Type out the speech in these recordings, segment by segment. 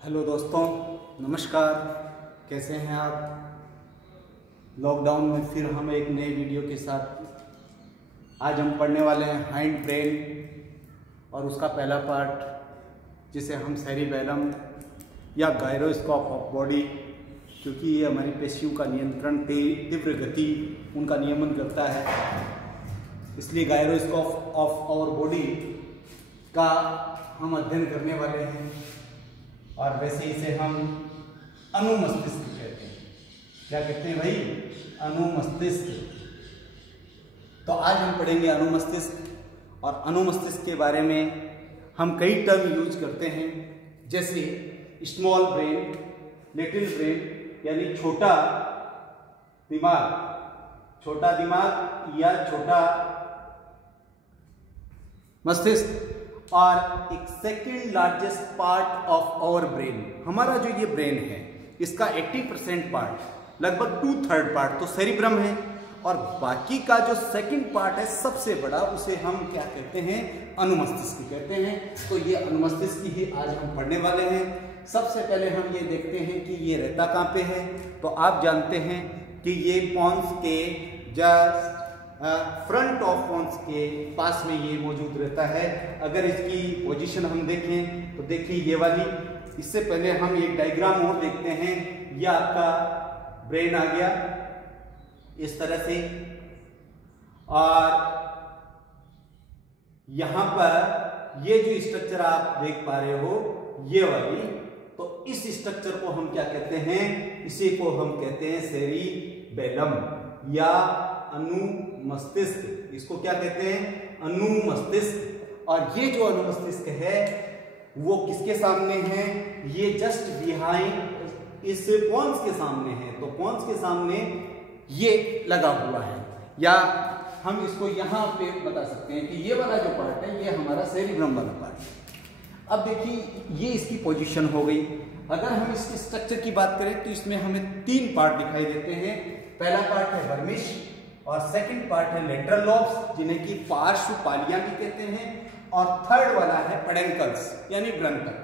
Hello दोस्तों, नमस्कार। कैसे हैं आप? लॉकडाउन में फिर हम एक नए वीडियो के साथ आज हम पढ़ने वाले हैं हाइंड ब्रेन और उसका पहला पार्ट जिसे हम सेरिबेलम या गायरोस्कोप ऑफ बॉडी, क्योंकि ये हमारी पेशियों का नियंत्रण, तीव्र गति उनका नियमन करता है, इसलिए गायरोस्कोप ऑफ आवर बॉडी का हम अध्ययन करने वाले हैं। और वैसे इसे हम अनुमस्तिष्क कहते हैं। क्या कहते हैं भाई? अनुमस्तिष्क। तो आज हम पढ़ेंगे अनुमस्तिष्क। और अनुमस्तिष्क के बारे में हम कई टर्म यूज करते हैं, जैसे स्मॉल ब्रेन, लिटिल ब्रेन यानी छोटा दिमाग या छोटा मस्तिष्क, और एक second largest part of our brain. हमारा जो ये ब्रेन है इसका 80% पार्ट, लगभग 2/3 पार्ट तो सेरिब्रम है, और बाकी का जो सेकेंड पार्ट है सबसे बड़ा, उसे हम क्या कहते हैं? अनुमस्तिष्क कहते हैं। तो ये अनुमस्तिष्क ही आज हम पढ़ने वाले हैं। सबसे पहले हम ये देखते हैं कि ये रहता कहाँ पे है। तो आप जानते हैं कि ये पॉन्स के जस्ट फ्रंट ऑफ पॉन्स के पास में ये मौजूद रहता है। अगर इसकी पोजीशन हम देखें तो देखिए ये वाली। इससे पहले हम एक डायग्राम और देखते हैं। ये आपका ब्रेन आ गया इस तरह से, और यहां पर ये जो स्ट्रक्चर आप देख पा रहे हो ये वाली, तो इस स्ट्रक्चर को हम क्या कहते हैं? इसी को हम कहते हैं सेरिबेलम या अनुमस्तिष्क। इसको क्या कहते हैं? अनुमस्तिष्क। और ये जो अनुमस्तिष्क है वो किसके सामने है? ये जस्ट बिहाइंड इस पॉन्स के सामने है। तो पॉन्स के सामने ये लगा हुआ है, या हम इसको यहां पे बता सकते हैं कि ये वाला जो पार्ट है ये हमारा सेरिब्रम वाला पार्ट है। अब देखिए ये इसकी पोजीशन हो गई। अगर हम इसके स्ट्रक्चर की बात करें तो इसमें हमें 3 पार्ट दिखाई देते हैं। पहला पार्ट है वर्मिश, और सेकंड पार्ट है लेटरल लॉब्स जिन्हें कि पार्श्व पालियां भी कहते हैं, और थर्ड वाला है पेडेंकल्स यानी ग्रंथक।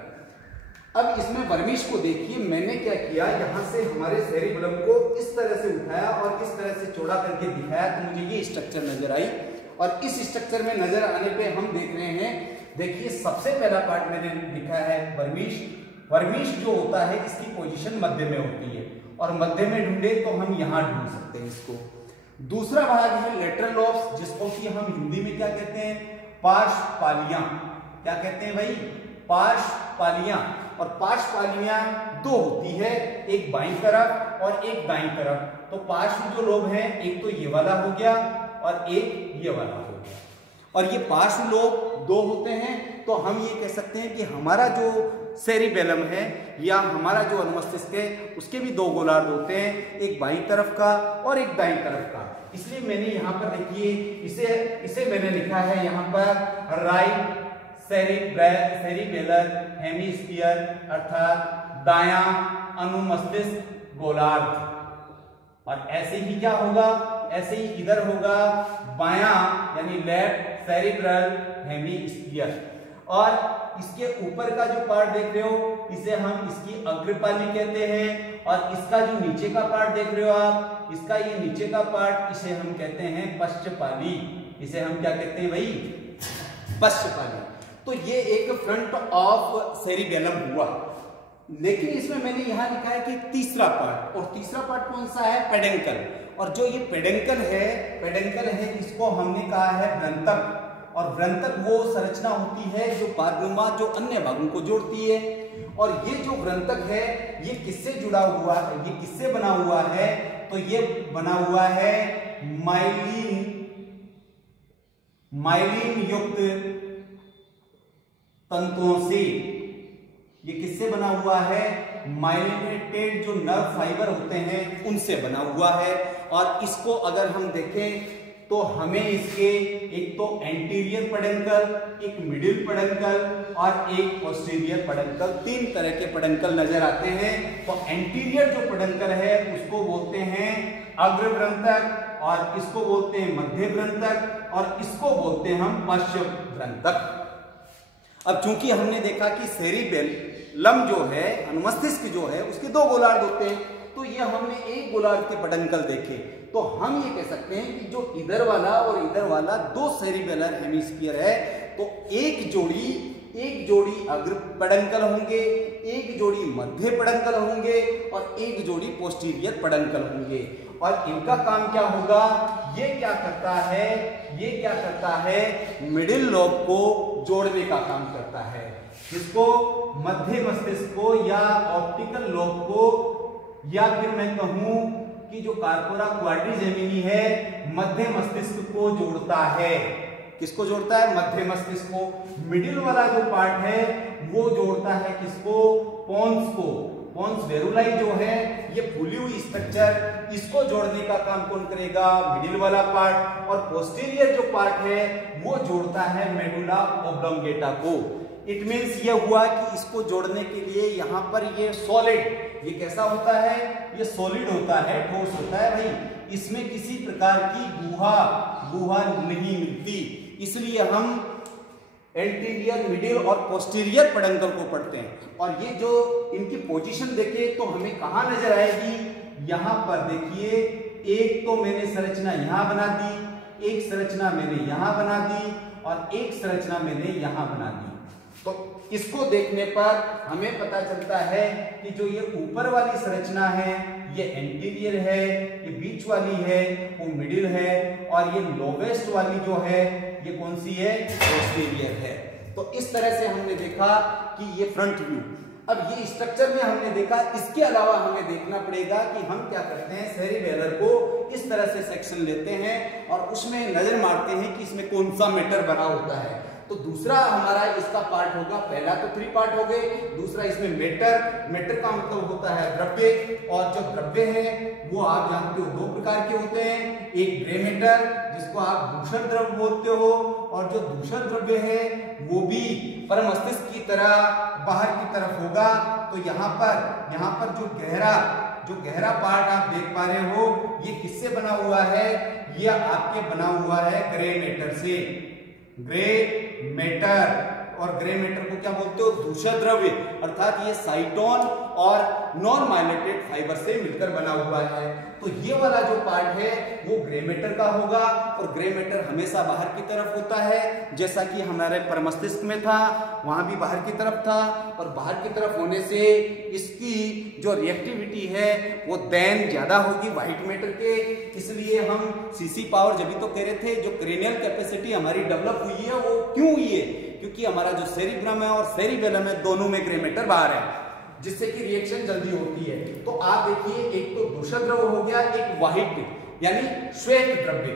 अब इसमें वर्मिश को देखिए, मैंने क्या किया, यहां से हमारे सेरिबेलम को इस तरह से उठाया और इस तरह से चौड़ा करके दिखाया, तो मुझे ये स्ट्रक्चर नजर आई। और इस स्ट्रक्चर में नजर आने पे हम देख रहे हैं, देखिए सबसे पहला पार्ट मैंने लिखा है वर्मिश। वर्मिश जो होता है इसकी पोजीशन मध्य में होती है, और मध्य में ढूंढे तो हम यहां ढूंढ सकते हैं इसको। दूसरा भाग है लेटरल लॉब्स, जिसको कि हम हिंदी में क्या कहते हैं? पार्श्वपालियां। क्या कहते हैं भाई? पार्श्वपालियां। और पार्श्वपालियां 2 होती है, एक बाईं तरफ और एक दाईं तरफ। तो पार्श्व जो लोब है, एक तो ये वाला हो गया और एक ये वाला हो गया, और ये पार्श्व लोब 2 होते हैं। तो हम ये कह सकते हैं कि हमारा जो सेरिबेलम है या हमारा जो अनुमस्तिष्क है उसके भी 2 गोलार्ध होते हैं, एक बाईं तरफ का और एक दाईं तरफ का। इसलिए मैंने यहाँ पर देखिए इसे मैंने लिखा है यहाँ पर राइट सेरिबेलर हेमिस्फीयर, अर्थात दायां अनुमस्तिष्क गोलार्ध। और ऐसे ही क्या होगा? ऐसे ही इधर होगा बायां यानी लेफ्ट सेरिब्रल हेमिस्फीयर। और इसके ऊपर का जो पार्ट देख रहे हो इसे हम इसकी अग्रपाली कहते हैं, और इसका जो नीचे का पार्ट देख रहे हो आप, इसका ये नीचे का पार्ट, इसे हम कहते हैं पश्चपाली। इसे हम क्या कहते हैं भाई? पश्चपाली। तो ये एक फ्रंट ऑफ सेरिबेलम हुआ। लेकिन इसमें मैंने यहां लिखा है कि तीसरा पार्ट, और तीसरा पार्ट कौन सा है? पेडेंकल। और जो ये पेडेंकल है इसको हमने कहा है ग्रंथक। और ग्रंथक वो संरचना होती है जो पादनुमा जो अन्य भागों को जोड़ती है। और ये जो ग्रंथक है ये किससे जुड़ा हुआ है? ये किससे बना हुआ है? तो ये बना हुआ है माइलिन युक्त तंतुओं से। ये किससे बना हुआ है? माइलिनेटेड जो नर्व फाइबर होते हैं उनसे बना हुआ है। और इसको अगर हम देखें तो हमें इसके एक तो एंटीरियर पेडेंकल, एक मिडिल पेडेंकल और एक पोस्टीरियर पेडेंकल, 3 तरह के पेडेंकल नजर आते हैं। तो एंटीरियर जो पेडेंकल है उसको बोलते हैं अग्रग्रंथक, और इसको बोलते हैं मध्य ग्रंथक, और इसको बोलते हैं हम पश्च ग्रंथक। अब चूंकि हमने देखा कि सेरिबेलम जो है, अनुमस्तिष्क जो है, उसके दो गोलार्ध होते हैं, तो ये हमने एक गोलार्ध के पडंकल देखे, तो हम ये कह सकते हैं कि जो इधर वाला और इधर वाला दो सेरिबेलर हेमिस्फीयर है, तो एक जोड़ी अग्र पडंकल होंगे, एक जोड़ी मध्य पडंकल होंगे और एक जोड़ी पोस्टीरियर पडंकल होंगे। और इनका काम क्या होगा, ये क्या करता है, मिडिल लोब को जोड़ने का काम करता है। इसको मध्य मस्तिष्क को या ऑप्टिकल लोब को, या फिर मैं कहूं कि जो कार्पोरा क्वाड्रिजेमिनी है, मध्य मस्तिष्क को जोड़ता है। किसको जोड़ता है? मध्य मस्तिष्क को। मिडिल वाला जो पार्ट है वो जोड़ता है किसको? पोन्स को। पोन्स वेरुलाई जो है, ये फूली हुई स्ट्रक्चर, इसको जोड़ने का काम कौन करेगा? मिडिल वाला पार्ट। और पोस्टीरियर जो पार्ट है वो जोड़ता है मेडुला ओब्लोंगेटा को। इट मीन्स ये हुआ कि इसको जोड़ने के लिए यहाँ पर ये सॉलिड, ये कैसा होता है? ये सॉलिड होता है, ठोस होता है भाई। इसमें किसी प्रकार की गुहा नहीं मिलती, इसलिए हम एंटीरियर, मिडिल और पोस्टीरियर पडंकल को पढ़ते हैं। और ये जो इनकी पोजीशन देखें तो हमें कहाँ नजर आएगी? यहाँ पर देखिए, एक तो मैंने संरचना यहाँ बना दी, एक संरचना मैंने यहाँ बना दी और एक संरचना मैंने यहाँ बना दी। तो इसको देखने पर हमें पता चलता है कि जो ये ऊपर वाली संरचना है ये एंटीरियर है, ये बीच वाली है वो मिडिल है, और ये लोवेस्ट वाली जो है ये कौन सी है? पोस्टीरियर है। तो इस तरह से हमने देखा कि ये फ्रंट व्यू। अब ये स्ट्रक्चर में हमने देखा, इसके अलावा हमें देखना पड़ेगा कि हम क्या करते हैं, सेरिबेलर को इस तरह से सेक्शन लेते हैं और उसमें नजर मारते हैं कि इसमें कौन सा मैटर बना होता है। तो दूसरा हमारा इसका पार्ट होगा, पहला तो 3 पार्ट हो गए, दूसरा इसमें मैटर का मतलब होता है द्रव्य, और जो द्रव्य है वो आप जानते हो 2 प्रकार के होते हैं, एक ग्रे मैटर जिसको आप दूषण द्रव्य बोलते हो, और जो दूषण द्रव्य है वो भी परमस्तिष्क की तरह बाहर की तरफ होगा। तो यहाँ पर जो गहरा पार्ट आप देख पा रहे हो ये किससे बना हुआ है? ये आपके बना हुआ है ग्रे मैटर से। ग्रे मैटर, और ग्रे मैटर को क्या बोलते हो? दूषण द्रव्य, अर्थात ये साइटोन और नॉन माइलेटेड फाइबर से मिलकर बना हुआ है। तो ये वाला जो पार्ट है वो ग्रे मैटर का होगा, और ग्रे मैटर हमेशा बाहर की तरफ होता है, जैसा कि हमारे परमस्तिष्क में था, वहां भी बाहर की तरफ था। और बाहर की तरफ होने से इसकी जो रिएक्टिविटी है वो देन ज्यादा होगी व्हाइट मैटर के, इसलिए हम सीसी पावर जब भी तो कह रहे थे, जो क्रेनियल कैपेसिटी हमारी डेवलप हुई है वो क्यों हुई है? क्योंकि हमारा जो सेरिब्रम है और सेरिबेलम है दोनों में ग्रे मैटर बाहर है, जिससे कि रिएक्शन जल्दी होती है। तो आप देखिए, एक तो दूषण द्रव्य हो गया, एक व्हाइट यानी श्वेत द्रव्य,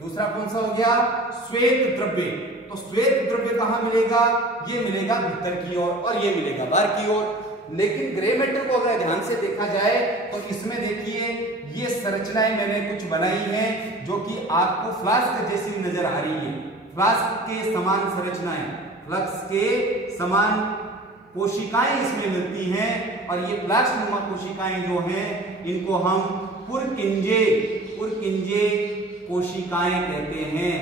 दूसरा कौन सा हो गया? श्वेत द्रव्य। तो श्वेत द्रव्य कहाँ मिलेगा? ये मिलेगा भीतर की ओर और ये मिलेगा बाहर की ओर। लेकिन ग्रे मैटर को अगर ध्यान से देखा जाए तो इसमें देखिए ये संरचनाएं मैंने कुछ बनाई हैं जो कि आपको फ्लास्क जैसी नजर आ रही है। फ्लास्क के समान संरचनाएं, फ्लास्क के समान कोशिकाएं इसमें मिलती हैं, और ये फ्लास्क कोशिकाएं जो हैं इनको हम पुरकिंजे कोशिकाएं कहते हैं।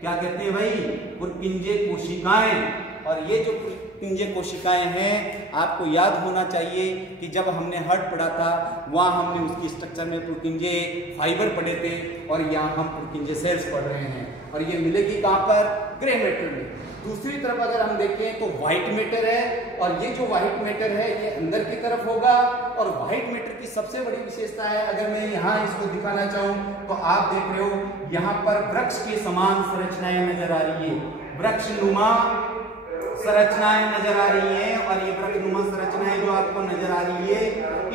क्या कहते हैं भाई? पुरकिंजे कोशिकाएं। और ये जो पुरकिंजे कोशिकाएं हैं, आपको याद होना चाहिए कि जब हमने हार्ट पढ़ा था वहां हमने उसकी स्ट्रक्चर में पुरकिंजे फाइबर पढ़े थे, और यहाँ हम पुरकिंजे सेल्स पढ़ रहे हैं, और ये मिलेगी कहाँ पर? ग्रे मैटर में। दूसरी तरफ अगर हम देखें तो व्हाइट मैटर है, और ये जो व्हाइट मैटर है ये अंदर की तरफ होगा। और व्हाइट मैटर की सबसे बड़ी विशेषता है, अगर मैं यहाँ इसको दिखाना चाहूँ तो आप देख रहे हो यहाँ पर वृक्ष के समान संरचनाएं नजर आ रही है, वृक्षनुमा संरचनाएं नजर आ रही हैं। और ये वृक्षनुमा संरचनाएं जो आपको नजर आ रही है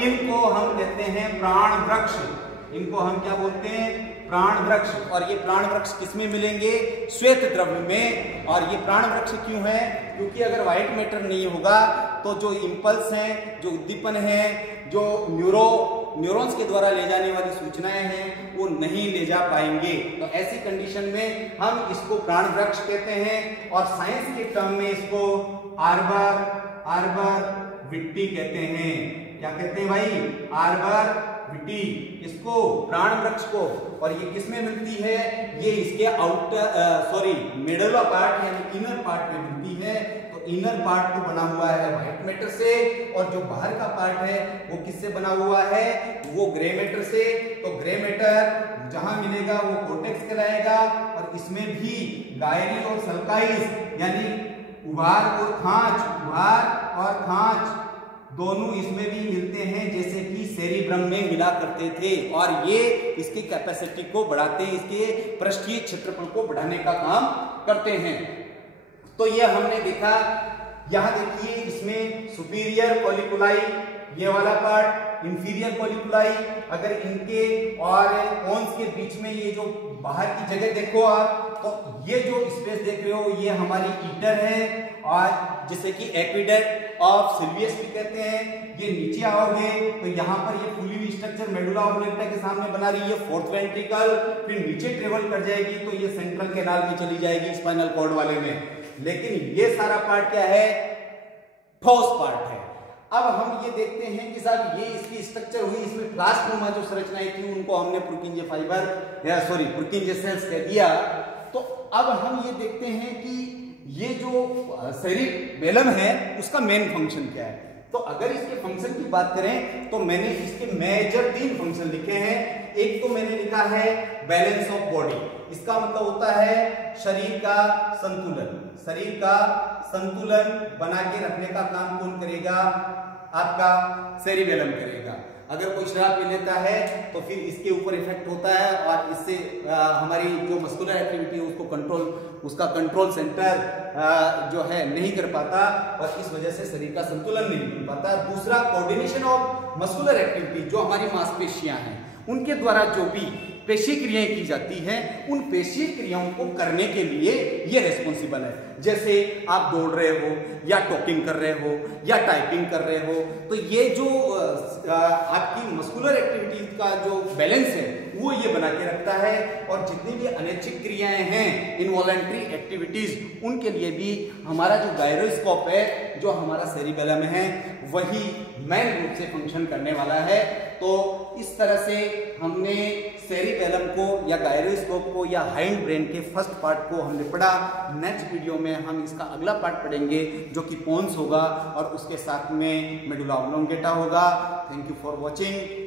इनको हम कहते हैं प्राण वृक्ष। इनको हम क्या बोलते हैं? प्राण वृक्ष। और ये प्राण वृक्ष किसमें मिलेंगे? श्वेत द्रव्य में। और ये प्राण वृक्ष क्यों है? क्योंकि अगर व्हाइट मैटर नहीं होगा तो जो इंपल्स हैं, जो उद्दीपन है, जो न्यूरॉन्स के द्वारा ले जाने वाली सूचनाएं हैं वो नहीं ले जा पाएंगे। तो ऐसी कंडीशन में हम इसको प्राण वृक्ष कहते हैं, और साइंस के टर्म में इसको आर्बर विट्टी कहते हैं। क्या कहते हैं भाई? आर्बर विटी, इसको प्राण वृक्ष को। और ये किसमें मिलती है? ये इसके मेडुला पार्ट यानी इनर पार्ट में मिलती है। तो तो इनर पार्ट तो बना हुआ है व्हाइट मैटर से, और जो बाहर का पार्ट है वो किससे बना हुआ है, वो ग्रे मैटर से। तो ग्रे मैटर जहां मिलेगा वो कोर्टेक्स कहलाएगा, और इसमें भी गायरी और सल्काइस यानी उभार और खांच, उभार और खांच दोनों इसमें भी मिलते हैं, जैसे कि सेरिब्रम में मिला करते थे, और ये इसकी कैपेसिटी को बढ़ाते हैं, इसके पृष्ठीय क्षेत्रफल को बढ़ाने का काम करते हैं। तो ये हमने देखा। यहां देखिए इसमें सुपीरियर कॉलिकुलाई ये वाला पार्ट, इंफीरियर कॉलिकुलाई, अगर इनके और पोन्स के बीच में ये जो बाहर की जगह देखो आप, तो ये जो स्पेस देख रहे हो ये हमारी ईटर है, और जिसे कि एक्विडक्ट ऑफ सिल्वियस भी कहते हैं। ये नीचे आओगे तो यहाँ पर ये फुली हुई स्ट्रक्चर मेडुला ऑब्लेंगटा के सामने बना रही है, फोर्थ वेंट्रिकल, फिर नीचे ट्रेवल कर जाएगी तो ये सेंट्रल कैनाल में चली जाएगी स्पाइनल कॉर्ड वाले में। लेकिन ये सारा पार्ट क्या है, ठोस पार्ट है। अब हम ये देखते हैं कि साहब ये इसकी स्ट्रक्चर हुई, इसमें प्लास्टोमा जो संरचनाएं थी उनको हमने पुर्किंजे फाइबर या सॉरी पुर्किंजे सेल्स कह दिया। तो अब हम ये देखते हैं कि ये जो सेरिबेलम है उसका मेन फंक्शन क्या है। तो अगर इसके फंक्शन की बात करें तो मैंने इसके मेजर 3 फंक्शन लिखे हैं। एक तो मैंने लिखा है बैलेंस ऑफ बॉडी, इसका मतलब होता है शरीर का संतुलन, शरीर का संतुलन बना के रखने का काम कौन करेगा, आपका सेरिबेलम करेगा। अगर कोई शराब पी लेता है तो फिर इसके ऊपर इफेक्ट होता है, और इससे हमारी जो मस्कुलर एक्टिविटी है उसको कंट्रोल, उसका कंट्रोल सेंटर जो है नहीं कर पाता, और इस वजह से शरीर का संतुलन नहीं मिल पाता। दूसरा, कोऑर्डिनेशन ऑफ मस्कुलर एक्टिविटी, जो हमारी मांसपेशियां हैं उनके द्वारा जो भी पेशीय क्रियाएं की जाती हैं, उन पेशीय क्रियाओं को करने के लिए ये रेस्पॉन्सिबल है। जैसे आप दौड़ रहे हो या टॉकिंग कर रहे हो या टाइपिंग कर रहे हो, तो ये जो आपकी मस्कुलर एक्टिविटीज का जो बैलेंस है वो ये बना के रखता है। और जितनी भी अनैच्छिक क्रियाएं हैं, इनवॉलंटरी एक्टिविटीज, उनके लिए भी हमारा जो गायरोस्कोप है, जो हमारा सेरिबेलम है, वही मेन रूप से फंक्शन करने वाला है। तो इस तरह से हमने सेरिबेलम को या गायरोस्कोप को या हाइंड ब्रेन के फर्स्ट पार्ट को हमने पढ़ा। नेक्स्ट वीडियो में हम इसका अगला पार्ट पढ़ेंगे जो कि पोन्स होगा, और उसके साथ में मेडुला ऑब्लोंगेटा होगा। Thank you for watching.